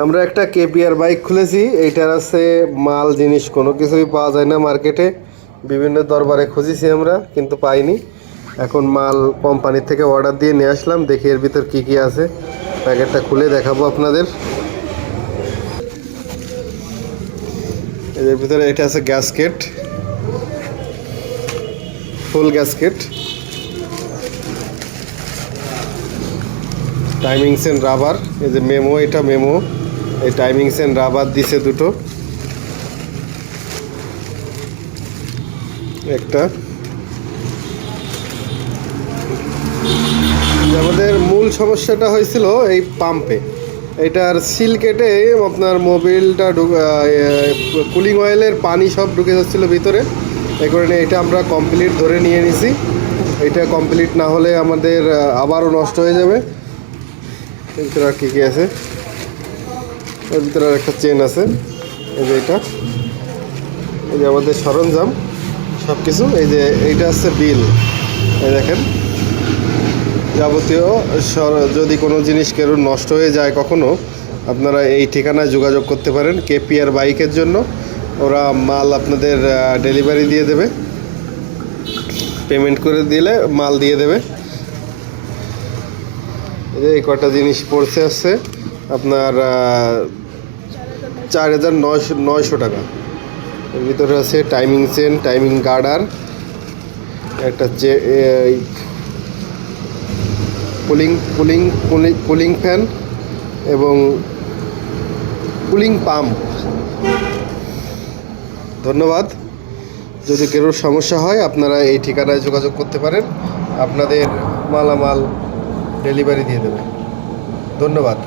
আমরা একটা KPR bike খুলেছি। এইটার আছে মাল জিনিস কোনো কিছুই পাওয়া যায় না মার্কেটে। বিভিন্ন দরবারে খুঁজেছি আমরা, কিন্তু পাইনি। এখন মাল কোম্পানির থেকে অর্ডার দিয়ে নিয়ে আসলাম। দেখি এর ভিতর কি কি আছে, প্যাকেটটা খুলে দেখাবো আপনাদের। এর ভিতরে এটা আছে গ্যাসকেট, ফুল গ্যাসকেট, টাইমিং সেন রাবার, এই যে মেমো, এটা মেমো। এই টাইমিং সেন রাবার দিছে দুটো, একটা। আমাদের মূল সমস্যাটা হয়েছিল এই পাম্পে। এটার সিল কেটে আপনার মোবিলটা কুলিং অয়েলের পানি সব ঢুকে যাচ্ছিলো ভিতরে। এই কারণে এটা আমরা কমপ্লিট ধরে নিয়ে নিছি। এটা কমপ্লিট না হলে আমাদের আবারও নষ্ট হয়ে যাবে। এর ভিতরে আর কী কী আছে, এর ভিতরে আর একটা চেন আছে, এই যে এটা, এই যে আমাদের সরঞ্জাম সব কিছু। এই যে এইটা হচ্ছে বিল, এই দেখেন। যাবতীয় যদি কোনো জিনিস কেউ নষ্ট হয়ে যায় কখনো, আপনারা এই ঠিকানায় যোগাযোগ করতে পারেন কেপিআর বাইকের জন্য। ওরা মাল আপনাদের ডেলিভারি দিয়ে দেবে, পেমেন্ট করে দিলে মাল দিয়ে দেবে। এই কটা জিনিস পড়ছে আসছে আপনার 4,900 টাকা। এর ভিতরে আছে টাইমিং চেন, টাইমিং গার্ডার, একটা কুলিং ফ্যান এবং কুলিং পাম্প। ধন্যবাদ। যদি কারোর সমস্যা হয় আপনারা এই ঠিকানায় যোগাযোগ করতে পারেন, আপনাদের মালামাল ডেলিভারি দিয়ে দেবে। ধন্যবাদ।